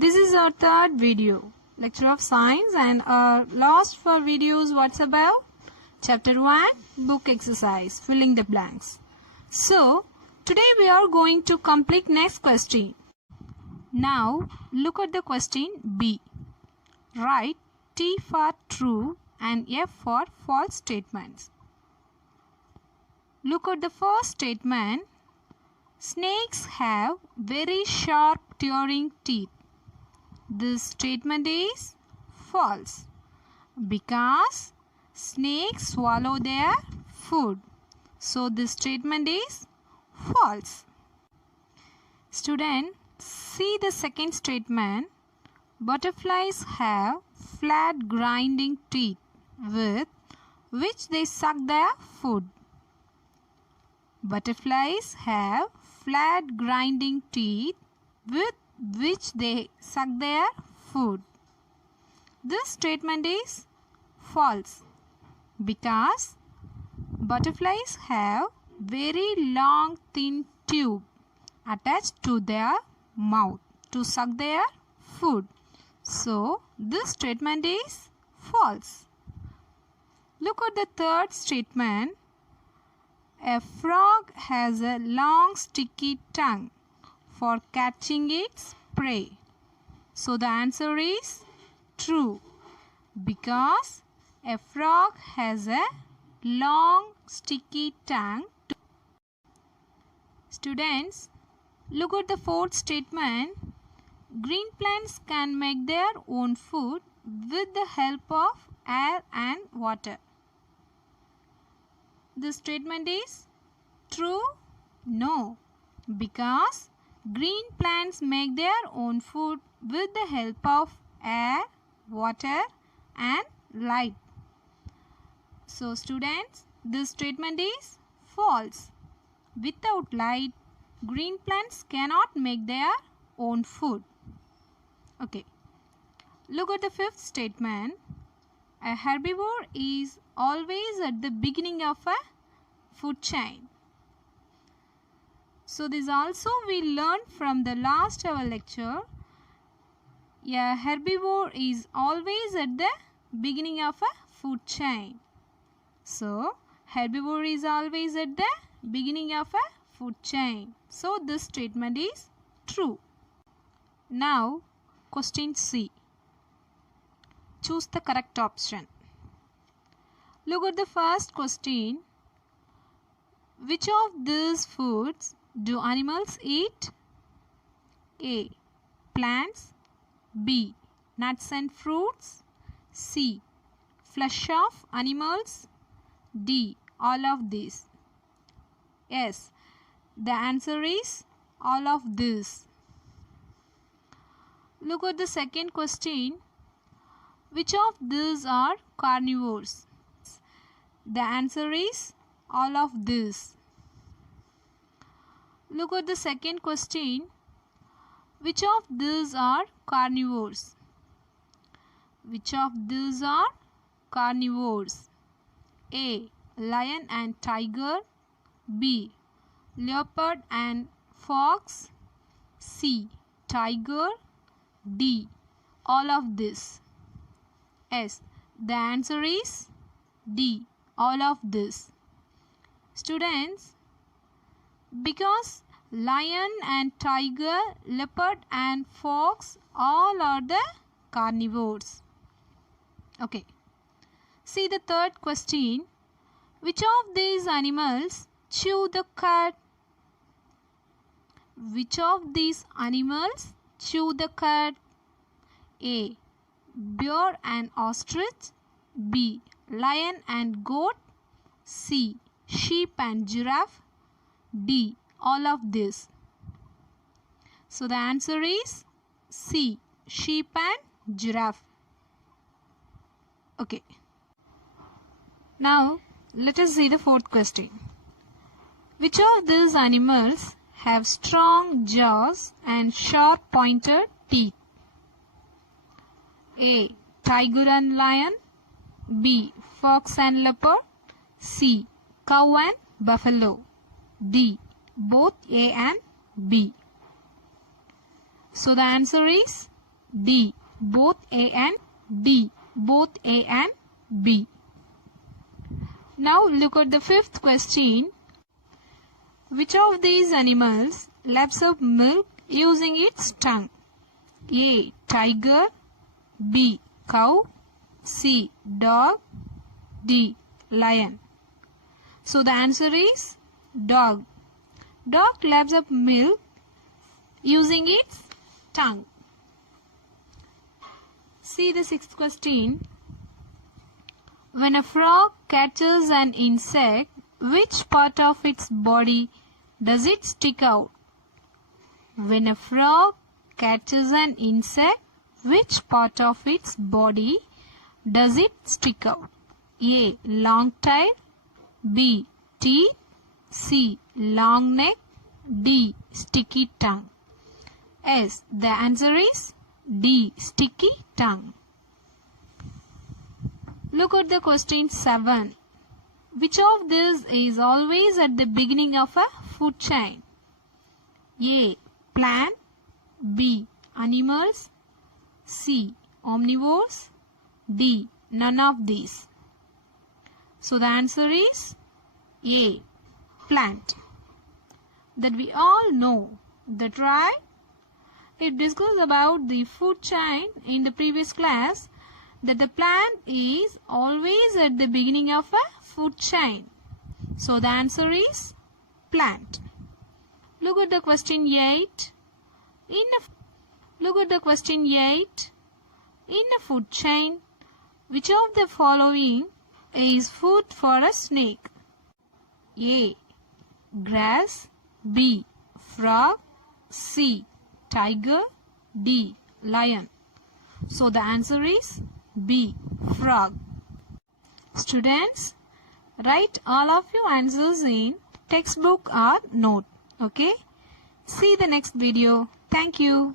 This is our third video, lecture of science, and our last 4 videos what's about? Chapter 1, book exercise, filling the blanks. So, today we are going to complete next question. Now, look at the question B. Write T for true and F for false statements. Look at the first statement. Snakes have very sharp tearing teeth. This statement is false because snakes swallow their food. So this statement is false. Student, see the second statement. Butterflies have flat grinding teeth with which they suck their food. Butterflies have flat grinding teeth with which they suck their food. This statement is false because butterflies have very long thin tube attached to their mouth to suck their food. So this statement is false. Look at the third statement. A frog has a long sticky tongue for catching its prey. So the answer is true because a frog has a long sticky tongue. Students, look at the fourth statement. Green plants can make their own food with the help of air and water. This statement is true? No, because green plants make their own food with the help of air, water and light. So students, this statement is false. Without light, green plants cannot make their own food. Okay. Look at the fifth statement. A herbivore is always at the beginning of a food chain. So this also we learned from the last our lecture. A herbivore is always at the beginning of a food chain. So herbivore is always at the beginning of a food chain. So this statement is true. Now question C. Choose the correct option. Look at the first question. Which of these foods do animals eat? A. Plants. B. Nuts and fruits. C. Flesh of animals. D. All of these. Yes, the answer is all of these. Look at the second question. Which of these are carnivores? The answer is all of these. Look at the second question. Which of these are carnivores? Which of these are carnivores? A. Lion and tiger. B. Leopard and fox. C. Tiger. D. All of this. Yes, the answer is D. All of this. Students, because lion and tiger, leopard and fox all are the carnivores. Okay. See the third question. Which of these animals chew the cud? Which of these animals chew the cud? A. Bear and ostrich. B. Lion and goat. C. Sheep and giraffe. D. All of this. So the answer is C. Sheep and giraffe. Okay. Now let us see the fourth question. Which of these animals have strong jaws and sharp pointed teeth? A. Tiger and lion. B. Fox and leopard. C. Cow and buffalo. D. Both A and B. So the answer is D. Both A and D. Both A and B. Now look at the fifth question. Which of these animals laps up milk using its tongue? A. Tiger. B. Cow. C. Dog. D. Lion. So the answer is dog. Dog laps up milk using its tongue. See the sixth question. When a frog catches an insect, which part of its body does it stick out? When a frog catches an insect, which part of its body does it stick out? A. Long tail. B. Teeth. C. Long neck. D. Sticky tongue. Yes, the answer is D. Sticky tongue. Look at the question 7. Which of these is always at the beginning of a food chain? A. Plant. B. Animals. C. Omnivores. D. None of these. So the answer is A. Plant. That we all know that, right? We discussed about the food chain in the previous class, that the plant is always at the beginning of a food chain. So the answer is plant. Look at the question 8. Look at the question 8. In a food chain, which of the following is food for a snake? A. Grass. B. Frog. C. Tiger. D. Lion. So the answer is B. Frog. Students, write all of your answers in textbook or note. Okay? See the next video. Thank you.